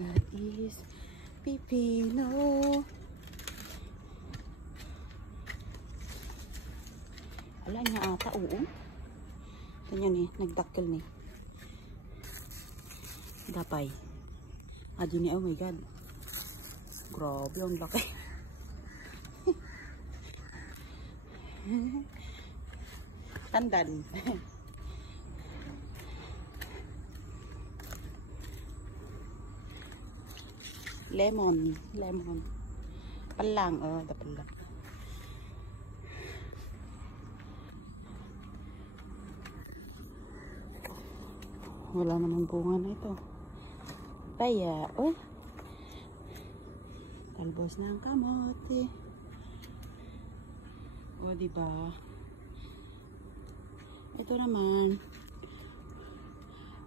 That is pipino. Wala niya ata, oo. Ganyan eh, nagdakkel ni. Dapay. Adi ni, oh my god. Grabe, ang laki. Tandan. Lemon. Palang, oh, palang. Wala namang bunga na ito. Kaya, oh. Talbos ng kamote. O, diba? Ito naman.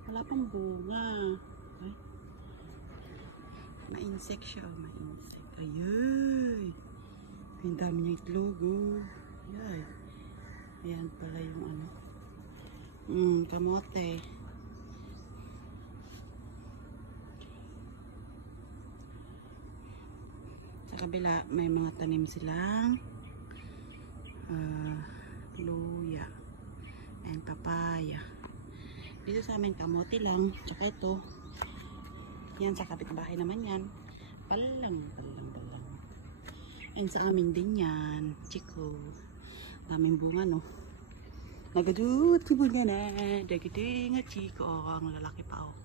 Wala pang bunga. Ay. Ma-insect siya. Ma-insect. Ayun. Ang dami niya itlog. Ayan. Ayan pala yung ano. Kamote. Sa kabila, may mga tanim silang luya and papaya. Dito sa amin, kamote lang. Tsaka ito. Yan, sa kapitbahay naman yan. Palang. And sa amin din yan. Chiko. Daming bunga, no? Nagadut ko bunga na. Dagiting at chiko. Ang lalaki pa, oh.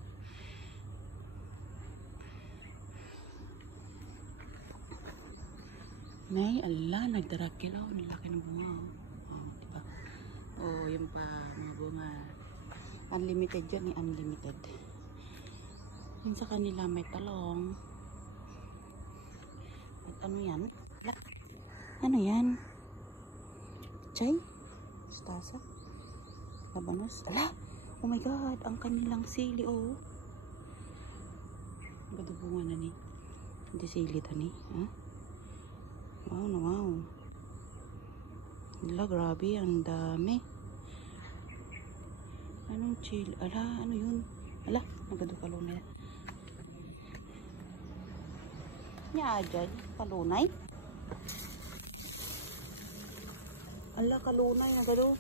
Nay, ala, nagdarakil ako. Nalaki ng bunga. Oh, diba? Oh, yun pa. Mga bunga. Unlimited yan eh. Unlimited. Yun sa kanila may talong. At ano yan? Ano yan? Chay? Stasa? Labanos? Ala! Oh my god! Ang kanilang sili, oh. Ang ganda bunga na ni. Hindi sili ta ni. Ha? Wow na wow. Ala, grabe. Ang dami. Anong chili? Ala, ano yun? Ala, maganda kalunay. Nya dyan, kalunay. Ala, kalunay. Nagado.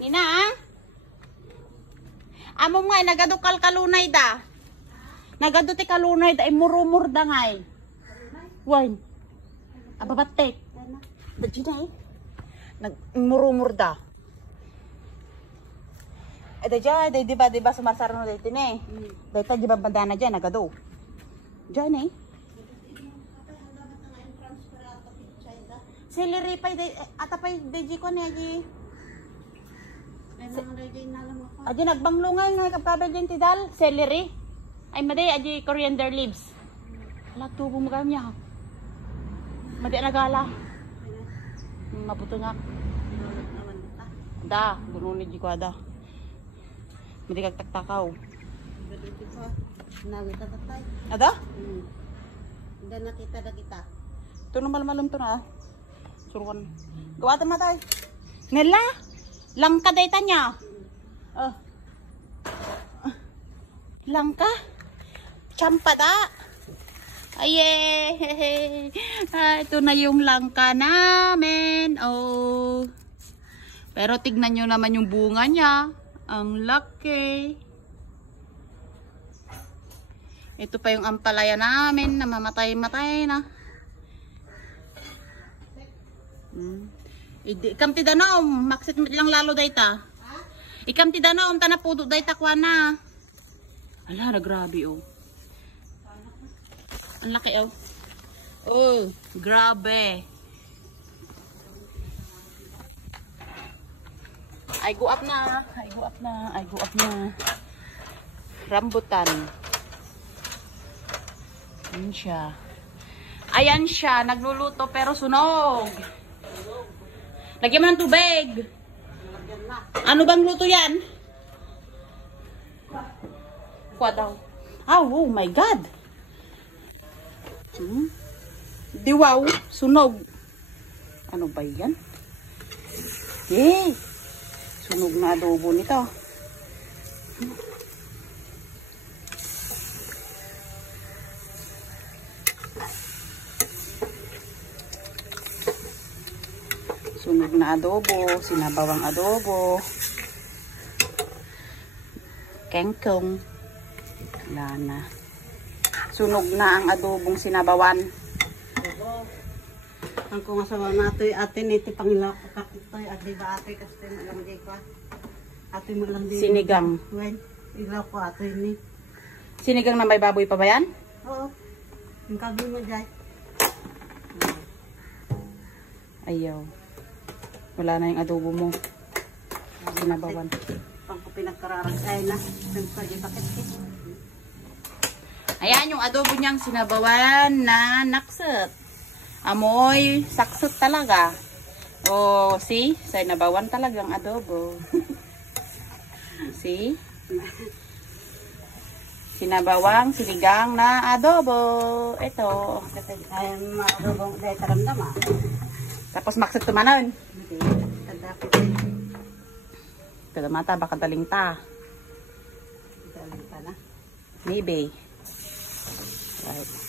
Nina, amo nga, nagadukal kalunay da. Nagado ti kalunay da, imurumur da ngay. Wine. Ababatek. Dadji na eh. Nagmurumur da. Eh, dadya, diba sumasaro na dito na eh. Dito, diba bandana dyan, nagado. Dyan eh. Celery pa, atapay, dadji ko na eh. Aji nagbanglungay na kapkabel din tidal, celery. Ay maday aji coriander leaves. Ala tubo mo niya. Maday nagala. Mabuto nga. Da, gununi ji ko da. Maday kag taktakaw. Nagita tatay. Ada? Hindi nakita na kita. Ito na malmalum to na. Suruan. Gawa ta matay. Nela. Langka day tanya. Langka. Champada. Aye. Ito na yung langka namin. Oh. Pero tignan nyo naman yung bunga niya. Ang laki. Ito pa yung ampalaya namin na mamatay-matay na. Ikam ti danom, maksit lang lalo dayta. Ikam ti danom, tanapudo dayta kwa na. Ala, grabe oh. Ang laki oh. Oh, grabe. Ay go up na, ay go up na, ay go up na. Rambutan. Ayan siya. Ayan siya, nagluluto pero sunog. Lagyan mo ng tubig. Ano bang luto yan? Kuha daw. Oh my God. Diwaw. Sunog. Ano ba yan? Sunog na adobo nito. sunog na adobo, sinabawang adobo. Kengkong. Wala na. Sunog na ang adobong sinabawan. Oo. Ang kung asawa na ato'y atin iti pangilaw ko kakitoy. At di ba ato'y kasi malamagay ko. Ato'y malamagay. Sinigang. Wen, ilaw ko ato'y ni. Sinigang na may baboy pa ba yan? Oo. Yung kabi mo dyan. Ayaw. Wala na yung adobo mo. Sinabawan. Pang ko pinagkararagay na. Nagpagi bakit eh. Ayan yung adobo niyang sinabawan na naksot. Amoy saksot talaga. Oh, see? Sinabawan talagang adobo. See? Sinabawang sinigang na adobo. Ito. Ay, maadobong dahil taramdam ah. Tapos maksot tumanon. Hindi. Tadapit eh. Kagamata, baka daling ta. Daling pa na. Maybe. Right.